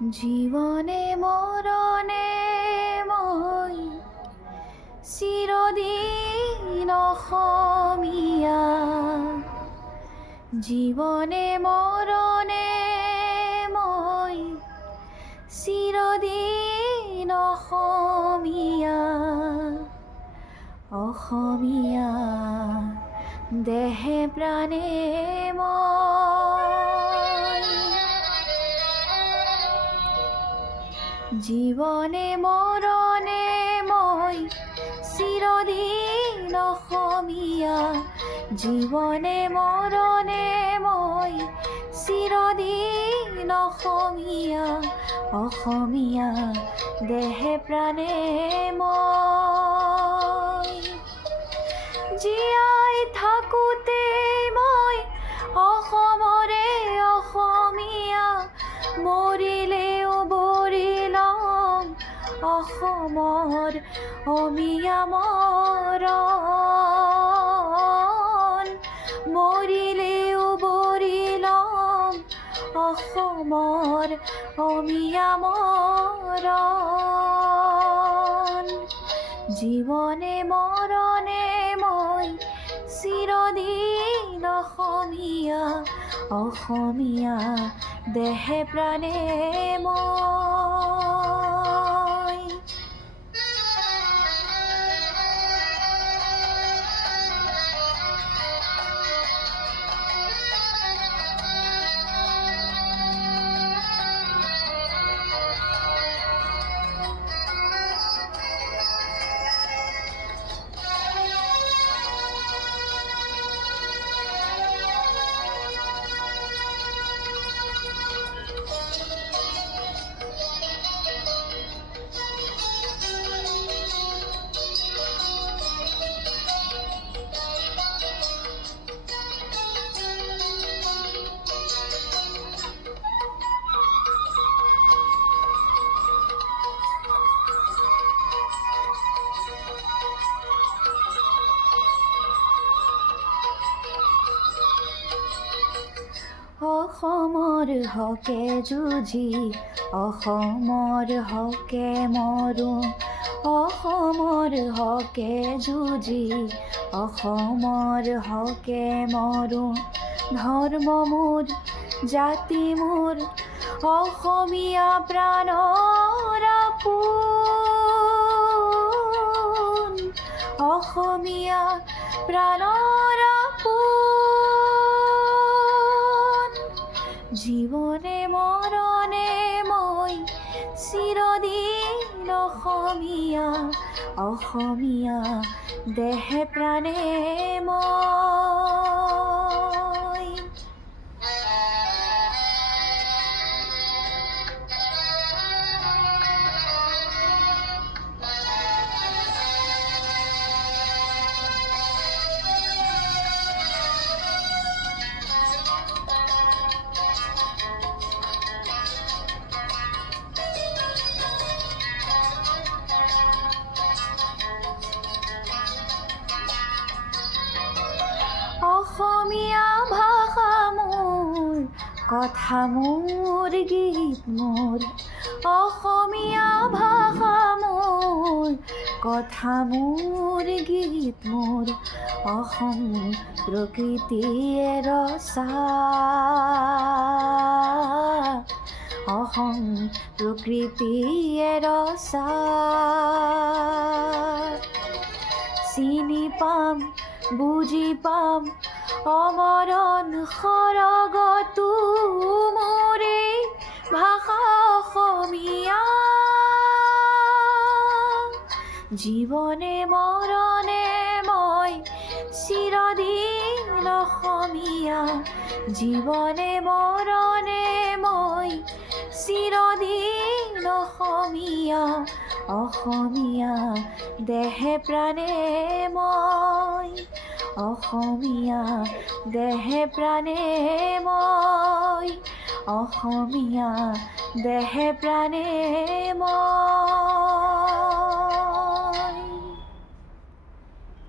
জীবনে মৰণে মই চিৰদিন অসমীয়া। জীবনে মৰণে মই চিৰদিন অসমীয়া। অসমীয়া দেহে প্ৰাণে মই। জীবনে মৰণে মই চিৰদিন অসমীয়া। জীবনে মৰণে মই চিৰদিন অসমীয়া। অসমীয়া দেহে প্ৰাণে মই। জীয়াই থাকোঁতে মই অসমৰে অসমীয়া। মৰিলেও বৰি লম অসমৰ অমিয়া মৰণ। মৰিলেও বৰি লম অসমৰ অমিয়া মৰণ। জীবনে মৰণে মই চিৰদিন অসমীয়া। অসমীয়া দেহে প্ৰাণে মই। অসমৰ হকে যুঁজি অসমৰ হকে মৰো। অসমৰ হকে যুঁজি অসমৰ হকে মৰো। ধৰ্ম মোৰ জাতি মোৰ অসমীয়া প্ৰাণৰ আপোন। অসমীয়া প্ৰাণৰ আপোন। জীবনে মৰণে মই চিৰদিন অসমীয়া। অসমীয়া দেহে প্ৰাণে মই। অসমীয়া ভাষা মোৰ কথা মোৰ গীত মোৰ। অসমীয়া ভাষা মোৰ কথা মোৰ গীত মোৰ। অসম প্ৰকৃতিয়ে ৰচা। অসম প্ৰকৃতিয়ে ৰচা। চিনি পাম বুজি পাম অমৰণ সৰগতো মোৰে ভাষা অসমীয়া। জীবনে মৰণে মই চিৰদিন অসমীয়া। জীবনে মৰণে মই চিৰদিন অসমীয়া। অসমীয়া দেহে প্ৰাণে মই। অসমীয়া দেহে প্ৰাণে মই। অসমীয়া দেহে প্ৰাণে মই।